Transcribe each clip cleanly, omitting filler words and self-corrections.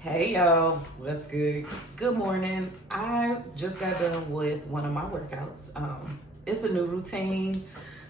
Hey y'all, what's good? Good morning. I just got done with one of my workouts. It's a new routine,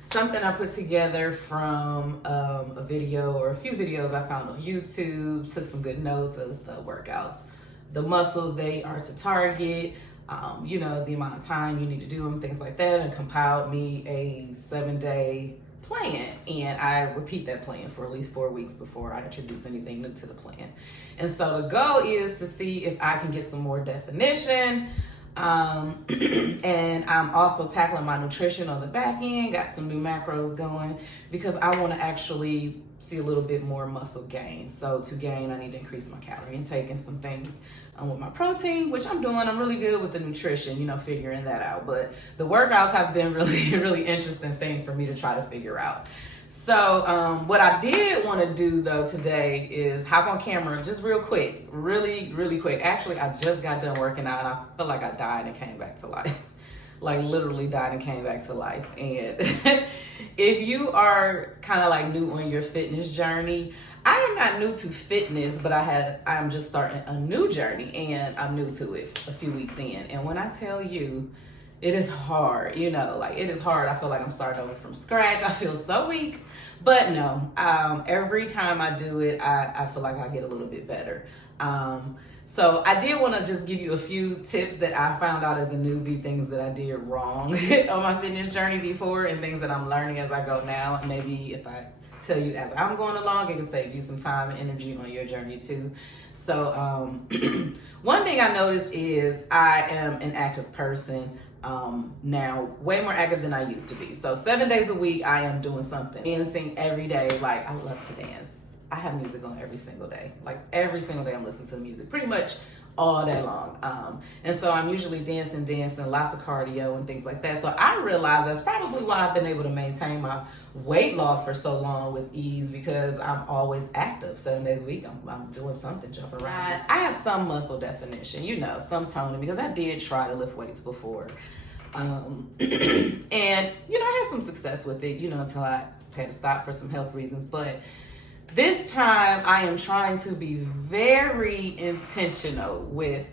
something I put together from a video or a few videos I found on YouTube. Took some good notes of the workouts, the muscles they are to target, the amount of time you need to do them, things like that, and compiled me a 7-day plan, and I repeat that plan for at least 4 weeks before I introduce anything new to the plan. And so the goal is to see if I can get some more definition. And I'm also tackling my nutrition on the back end, got some new macros going because I want to actually see a little bit more muscle gain. So to gain, I need to increase my calorie intake and some things with my protein, which I'm doing. I'm really good with the nutrition, figuring that out. But the workouts have been really, really interesting thing for me to try to figure out. So what I did want to do though today is hop on camera just real quick, really, really quick. Actually, I just got done working out and I feel like I died and came back to life. Like literally died and came back to life. And if you are kind of like new on your fitness journey, I am not new to fitness, but I'm just starting a new journey and I'm new to it a few weeks in. And when I tell you, it is hard, it is hard. I feel like I'm starting over from scratch. I feel so weak, but no, every time I do it, I feel like I get a little bit better. So I did want to just give you a few tips that I found out as a newbie, things that I did wrong on my fitness journey before and things that I'm learning as I go now. And maybe if I tell you as I'm going along, it can save you some time and energy on your journey too. So one thing I noticed is I am an active person now, way more active than I used to be. So 7 days a week, I am doing something, dancing every day. Like I love to dance. I have music on every single day. Like every single day I'm listening to music pretty much all day long. And so I'm usually dancing, lots of cardio and things like that. So I realized that's probably why I've been able to maintain my weight loss for so long with ease, because I'm always active 7 days a week. I'm doing something, jumping around. I have some muscle definition, some toning, because I did try to lift weights before. And, I had some success with it, until I had to stop for some health reasons. But this time I am trying to be very intentional with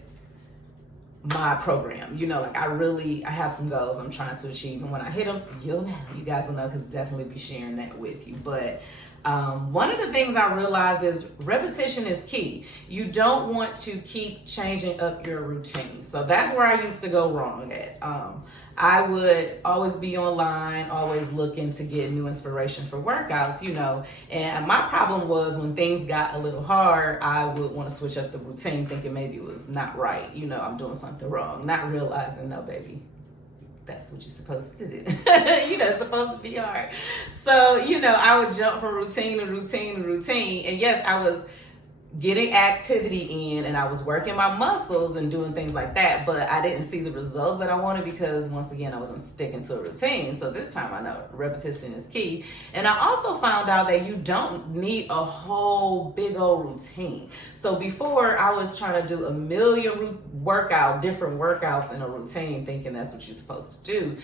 my program. I have some goals I'm trying to achieve. And when I hit them, you guys will know, because definitely be sharing that with you. But one of the things I realized is repetition is key. You don't want to keep changing up your routine. So that's where I used to go wrong at. I would always be online, always looking to get new inspiration for workouts, and my problem was when things got a little hard, I would want to switch up the routine thinking maybe it was not right. I'm doing something wrong, not realizing, no, baby, that's what you're supposed to do. It's supposed to be hard. So, I would jump from routine to routine to routine. And yes, I was getting activity in and I was working my muscles and doing things like that, but I didn't see the results that I wanted because, once again, I wasn't sticking to a routine. So this time I know repetition is key. And I also found out that you don't need a whole big old routine. So before, I was trying to do a million different workouts in a routine, thinking that's what you're supposed to do.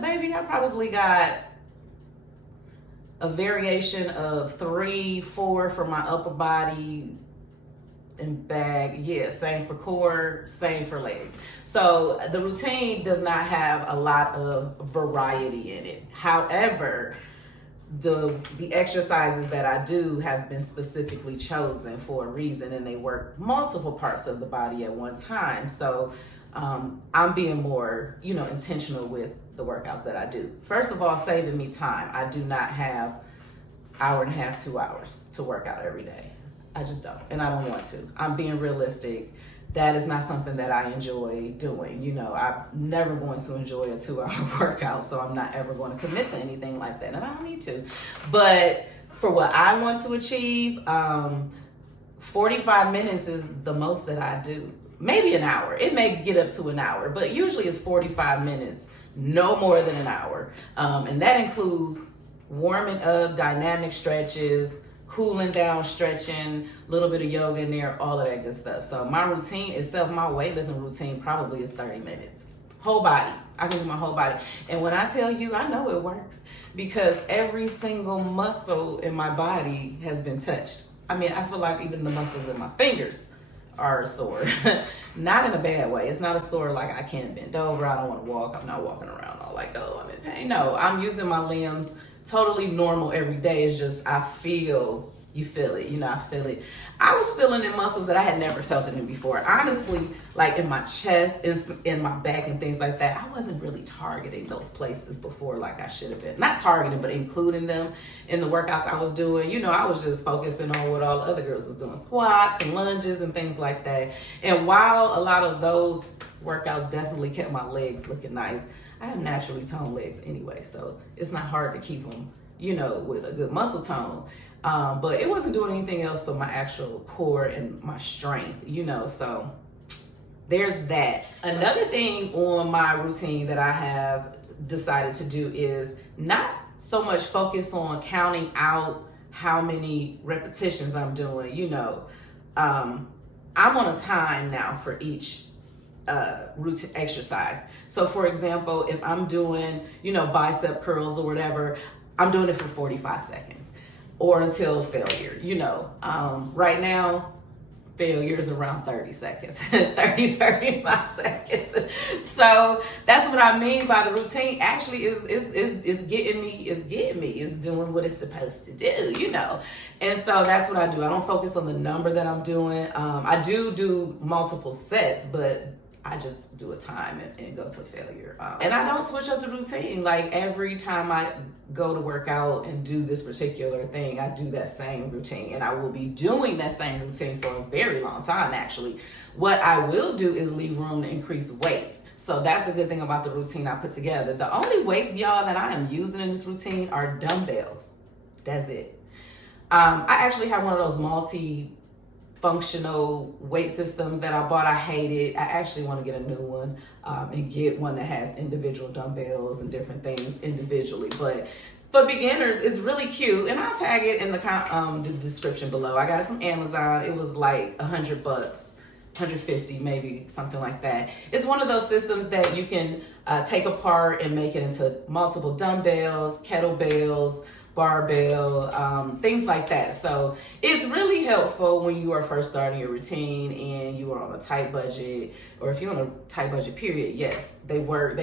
Maybe I probably got a variation of 3, 4 for my upper body and back. Yeah, same for core, same for legs. So the routine does not have a lot of variety in it. However, the exercises that I do have been specifically chosen for a reason, and they work multiple parts of the body at one time. So I'm being more, intentional with the workouts that I do. First of all, saving me time. I do not have hour and a half, 2 hours to work out every day. I just don't, and I don't want to. I'm being realistic. That is not something that I enjoy doing. I'm never going to enjoy a 2-hour workout, so I'm not ever going to commit to anything like that, and I don't need to. But for what I want to achieve, 45 minutes is the most that I do. Maybe an hour. It may get up to an hour, but usually it's 45 minutes, no more than an hour. And that includes warming up, dynamic stretches, cooling down, stretching, a little bit of yoga in there, all of that good stuff. So my routine itself, my weightlifting routine probably is 30 minutes. Whole body. I can do my whole body. And when I tell you, I know it works because every single muscle in my body has been touched. I mean, I feel like even the muscles in my fingers are sore. Not in a bad way. It's not a sore like I can't bend over, I don't want to walk, I'm not walking around all like, oh, I'm in pain. No, I'm using my limbs totally normal every day. It's just I feel, you feel it, I feel it. I was feeling in muscles that I had never felt it in before. Honestly, like in my chest, in my back and things like that, I wasn't really targeting those places before like I should have been. Not targeting, but including them in the workouts I was doing. I was just focusing on what all the other girls was doing, squats and lunges and things like that. And while a lot of those workouts definitely kept my legs looking nice, I have naturally toned legs anyway, so it's not hard to keep them, with a good muscle tone. But it wasn't doing anything else for my actual core and my strength, so there's that. Another thing on my routine that I have decided to do is not so much focus on counting out how many repetitions I'm doing, I'm on a time now for each routine exercise. So for example, if I'm doing, bicep curls or whatever, I'm doing it for 45 seconds or until failure. Right now, failure is around 30 seconds, 35 seconds. So that's what I mean by the routine actually is getting me, is doing what it's supposed to do, And so that's what I do. I don't focus on the number that I'm doing. I do multiple sets, but I just do a time and go to failure. And I don't switch up the routine. Like every time I go to work out and do this particular thing, I do that same routine. And I will be doing that same routine for a very long time, actually. What I will do is leave room to increase weights. So that's the good thing about the routine I put together. The only weights, y'all, that I am using in this routine are dumbbells. That's it. I actually have one of those multi-functional weight systems that I bought. I hate it. I actually want to get a new one and get one that has individual dumbbells and different things individually. But for beginners, it's really cute, and I'll tag it in the description below. I got it from Amazon. It was like $100, 150 maybe, something like that. It's one of those systems that you can take apart and make it into multiple dumbbells, kettlebells, barbell, things like that. So it's really helpful when you are first starting your routine and you are on a tight budget, or if you're on a tight budget period. Yes, they work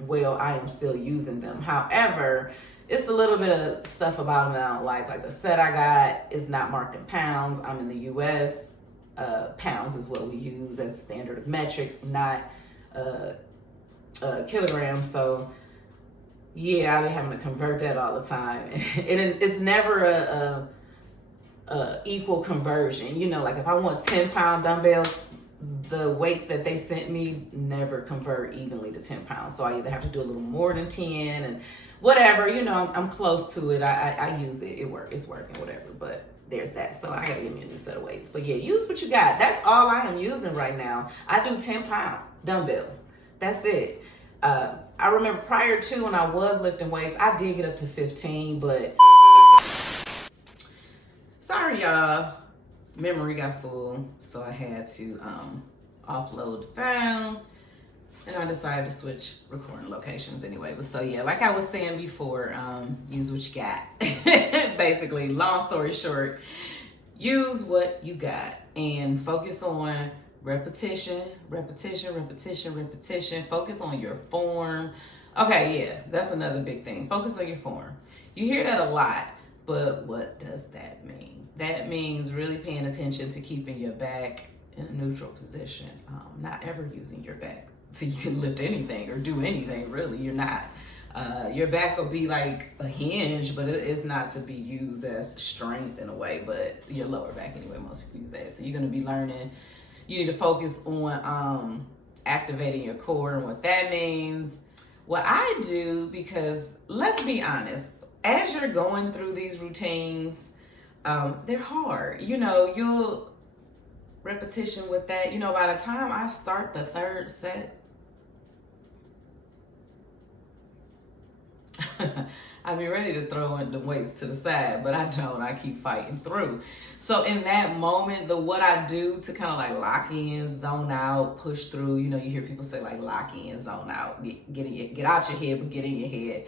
well. I am still using them. However, it's a little bit of stuff about them that I don't like the set I got is not marked in pounds. I'm in the US. Pounds is what we use as standard of metrics, not kilograms. So yeah, I've been having to convert that all the time. And it's never a equal conversion. Like if I want 10-pound dumbbells, the weights that they sent me never convert evenly to 10 pounds. So I either have to do a little more than 10 and whatever, I'm close to it. I use it. It's working, whatever. But there's that. So I gotta get me a new set of weights. But yeah, use what you got. That's all I am using right now. I do 10-pound dumbbells. That's it. I remember prior to, when I was lifting weights, I did get up to 15, but sorry y'all, memory got full, so I had to offload the phone, and I decided to switch recording locations anyway. But so yeah, like I was saying before, use what you got. Basically, long story short, use what you got and focus on repetition. Focus on your form. Okay, yeah, that's another big thing. Focus on your form. You hear that a lot, but what does that mean? That means really paying attention to keeping your back in a neutral position. Not ever using your back so you can lift anything or do anything, really. You're not. Your back will be like a hinge, but it's not to be used as strength in a way, but your lower back anyway, most people use that. So you're going to be learning. You need to focus on activating your core and what that means. What I do, because let's be honest, as you're going through these routines, they're hard. You'll repetition with that. By the time I start the third set, I'd be ready to throw in the weights to the side, but I don't. I keep fighting through. So in that moment, what I do to kind of like lock in, zone out, push through, you hear people say like lock in, zone out, get out your head, but get in your head,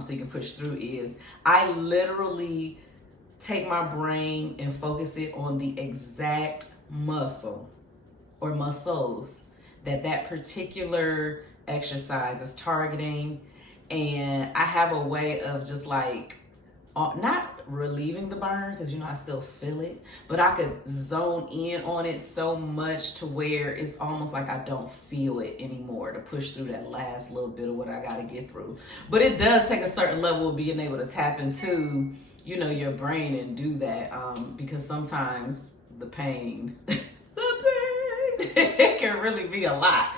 so you can push through, is I literally take my brain and focus it on the exact muscle or muscles that particular exercise is targeting. And I have a way of just like, not relieving the burn, because I still feel it, but I could zone in on it so much to where it's almost like I don't feel it anymore, to push through that last little bit of what I got to get through. But it does take a certain level of being able to tap into your brain and do that, because sometimes the pain it can really be a lot.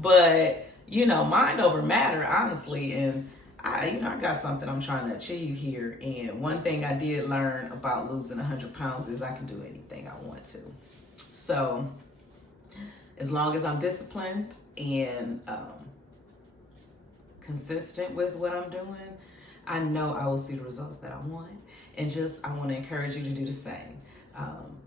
But mind over matter, honestly. And I got something I'm trying to achieve here. And one thing I did learn about losing 100 pounds is I can do anything I want to. So as long as I'm disciplined and consistent with what I'm doing, I know I will see the results that I want. And I want to encourage you to do the same.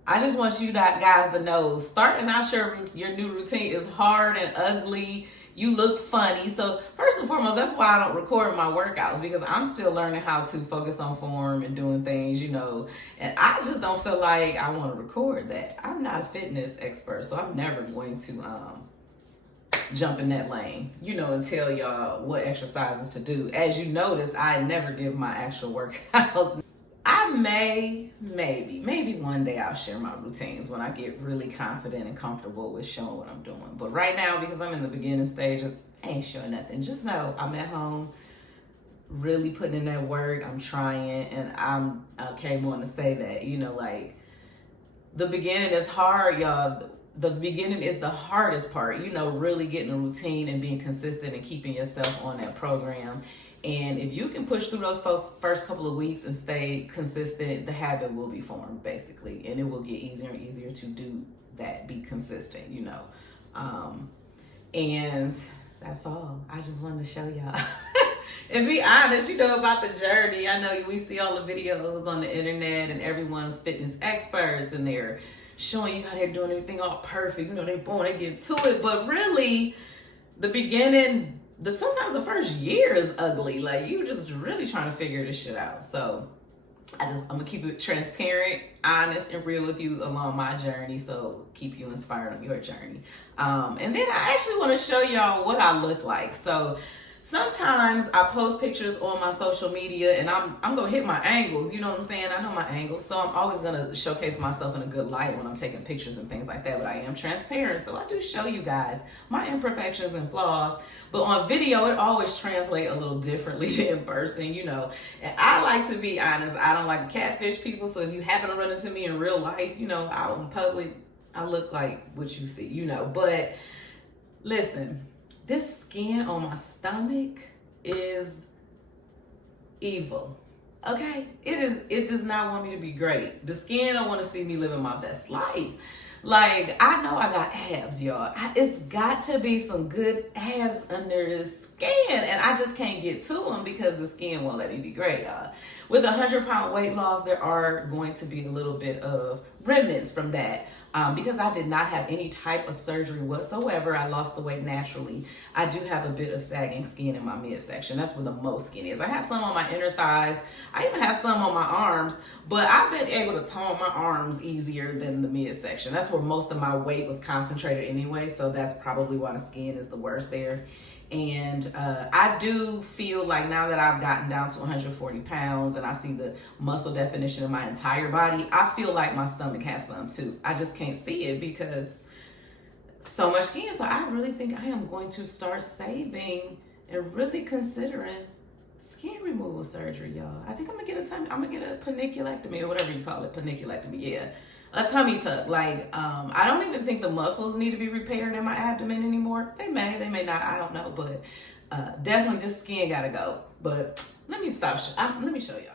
I just want you guys to know, starting out your new routine is hard and ugly. You look funny. So first and foremost, that's why I don't record my workouts, because I'm still learning how to focus on form and doing things, and I just don't feel like I want to record that. I'm not a fitness expert, so I'm never going to jump in that lane, and tell y'all what exercises to do. As you notice, I never give my actual workouts. I maybe one day I'll share my routines when I get really confident and comfortable with showing what I'm doing. But right now, because I'm in the beginning stages, I ain't showing nothing. Just know I'm at home, really putting in that work. I'm trying, and I came on to say that, like, the beginning is hard, y'all. The beginning is the hardest part, really getting a routine and being consistent and keeping yourself on that program. And if you can push through those first couple of weeks and stay consistent, the habit will be formed, basically. And it will get easier and easier to do that, be consistent, And that's all. I just wanted to show y'all. And be honest, about the journey. I know we see all the videos on the internet and everyone's fitness experts, and they're showing you how they're doing everything all perfect. They get to it. But really, the beginning, sometimes the first year is ugly. Like, you just really trying to figure this shit out. So I'm gonna keep it transparent, honest, and real with you along my journey, so keep you inspired on your journey. And then I actually want to show y'all what I look like. So sometimes I post pictures on my social media, and I'm gonna hit my angles, you know what I'm saying? I know my angles, so I'm always gonna showcase myself in a good light when I'm taking pictures and things like that, but I am transparent, so I do show you guys my imperfections and flaws. But on video, it always translates a little differently than in person, And I like to be honest. I don't like to catfish people, so if you happen to run into me in real life, out in public, I look like what you see, But listen, this skin on my stomach is evil, okay? It does not want me to be great. The skin don't want to see me living my best life. Like, I know I got abs, y'all. It's got to be some good abs under the skin, and I just can't get to them because the skin won't let me be great, y'all. With 100-pound weight loss, there are going to be a little bit of remnants from that. Because I did not have any type of surgery whatsoever, I lost the weight naturally. I do have a bit of sagging skin in my midsection. That's where the most skin is. I have some on my inner thighs. I even have some on my arms, but I've been able to tone my arms easier than the midsection. That's where most of my weight was concentrated anyway, so that's probably why the skin is the worst there. And I do feel like now that I've gotten down to 140 pounds and I see the muscle definition in my entire body, I feel like my stomach has some too. I just can't see it because so much skin. So I really think I am going to start saving and really considering skin removal surgery, y'all. I think I'm gonna get a paniculectomy or whatever you call it, paniculectomy, yeah. A tummy tuck. Like, I don't even think the muscles need to be repaired in my abdomen anymore. They may not, I don't know, but definitely just skin gotta go. But let me stop, let me show y'all.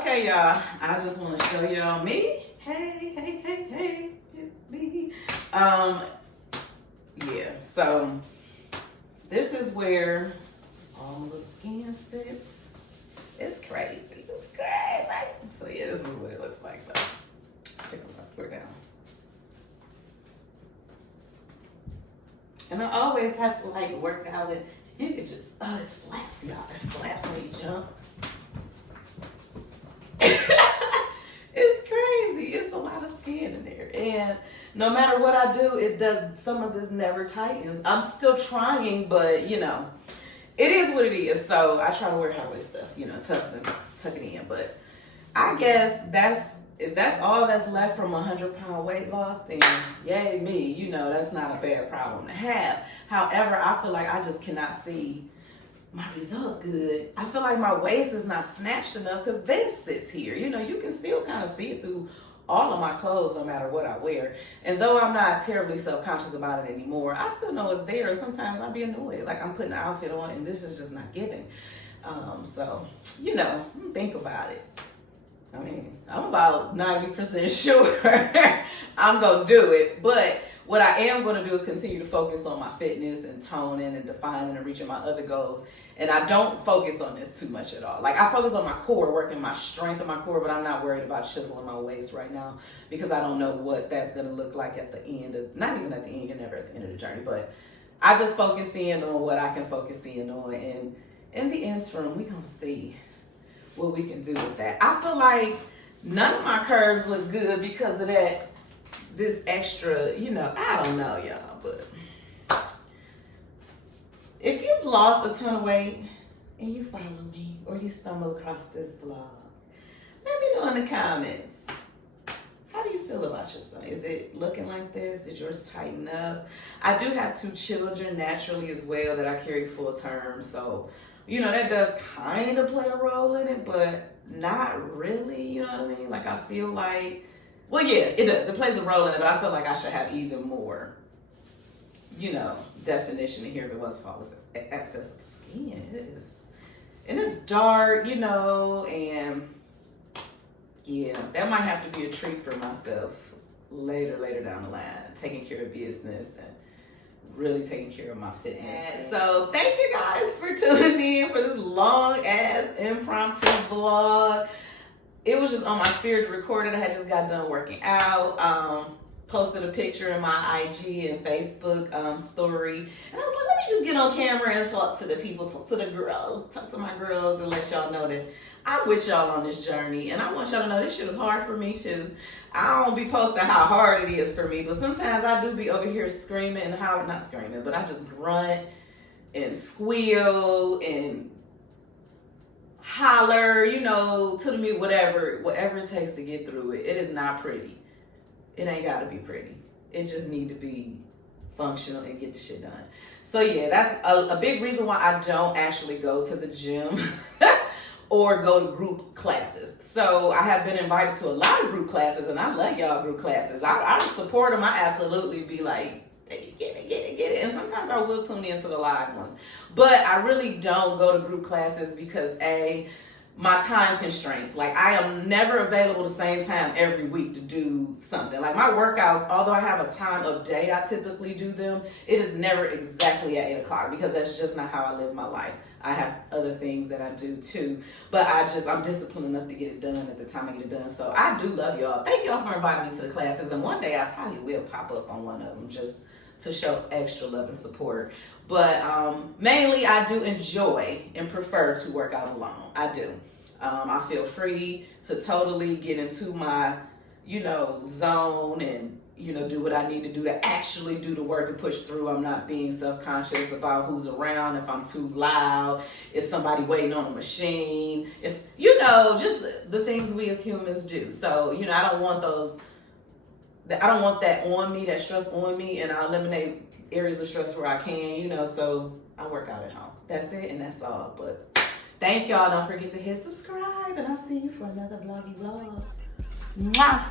Okay, y'all, I just wanna show y'all me. Hey, it's me. Yeah, so this is where all the skin sits. It's crazy. It's crazy. So yeah, this is what it looks like though. Take a look. We're down. And I always have to like work out it. You could just it flaps, y'all. It flaps when you jump. It's crazy. It's a lot of skin in there. and no matter what I do, it does, some of this never tightens. I'm still trying, but you know, it is what it is. So I try to wear high-waist stuff, you know, tuck it in. But I guess if that's all that's left from 100-pound weight loss, then yay me, you know, that's not a bad problem to have. However, I feel like I just cannot see my results good. I feel like my waist is not snatched enough because this sits here. You know, you can still kind of see it through all of my clothes no matter what I wear. And though I'm not terribly self-conscious about it anymore, I still know it's there. Sometimes I'll be annoyed. Like I'm putting an outfit on and this is just not giving. So, you know, think about it. I mean, I'm about 90% sure I'm going to do it. But what I am going to do is continue to focus on my fitness and toning and defining and reaching my other goals. And I don't focus on this too much at all. Like I focus on my core, working my strength of my core, but I'm not worried about chiseling my waist right now because I don't know what that's going to look like at the end of, not even at the end, you're never at the end of the journey, but I just focus in on what I can focus in on. And in the interim, we're going to see what we can do with that. I feel like none of my curves look good because of that, this extra, you know, I don't know y'all, but if you've lost a ton of weight and you follow me or you stumble across this vlog, let me know in the comments. How do you feel about your stomach? Is it looking like this? Did yours tighten up? I do have 2 children naturally as well that I carry full term. So, you know, that does kind of play a role in it, but not really, you know what I mean? Like I feel like, well, yeah, it does. It plays a role in it, but I feel like I should have even more, you know, definition in here if it was for all this excess of skin. It is. And it's dark, you know, and yeah, that might have to be a treat for myself later down the line, taking care of business and really taking care of my fitness. So thank you guys for tuning in for this long ass impromptu vlog. It was just on my spirit to record it. I had just got done working out. Posted a picture in my IG and Facebook story. And I was like, let me just get on camera and talk to the people, talk to the girls, talk to my girls and let y'all know that I'm with y'all on this journey. And I want y'all to know this shit is hard for me too. I don't be posting how hard it is for me, but sometimes I do be over here screaming and how, not screaming, but I just grunt and squeal and holler, you know, to the mute, whatever it takes to get through it. It is not pretty. It ain't gotta be pretty. It just need to be functional and get the shit done. So yeah, that's a big reason why I don't actually go to the gym or go to group classes. So I have been invited to a lot of group classes and I love y'all group classes. I support them. I absolutely be like, get it. And sometimes I will tune into the live ones. But I really don't go to group classes because my time constraints. Like I am never available the same time every week to do something. Like my workouts, although I have a time of day I typically do them, it is never exactly at 8 o'clock because that's just not how I live my life. I have other things that I do too, but I'm disciplined enough to get it done at the time I get it done. So I do love y'all. Thank y'all for inviting me to the classes, and one day I probably will pop up on one of them just to show extra love and support. But mainly I do enjoy and prefer to work out alone. I do. I feel free to totally get into my, you know, zone and, you know, do what I need to do to actually do the work and push through. I'm not being self-conscious about who's around, if I'm too loud, if somebody waiting on a machine, if, you know, just the things we as humans do. So, you know, I don't want that on me, that stress on me, and I eliminate areas of stress where I can, you know, so I work out at home. That's it and that's all. But thank y'all. Don't forget to hit subscribe and I'll see you for another vloggy vlog. Mwah!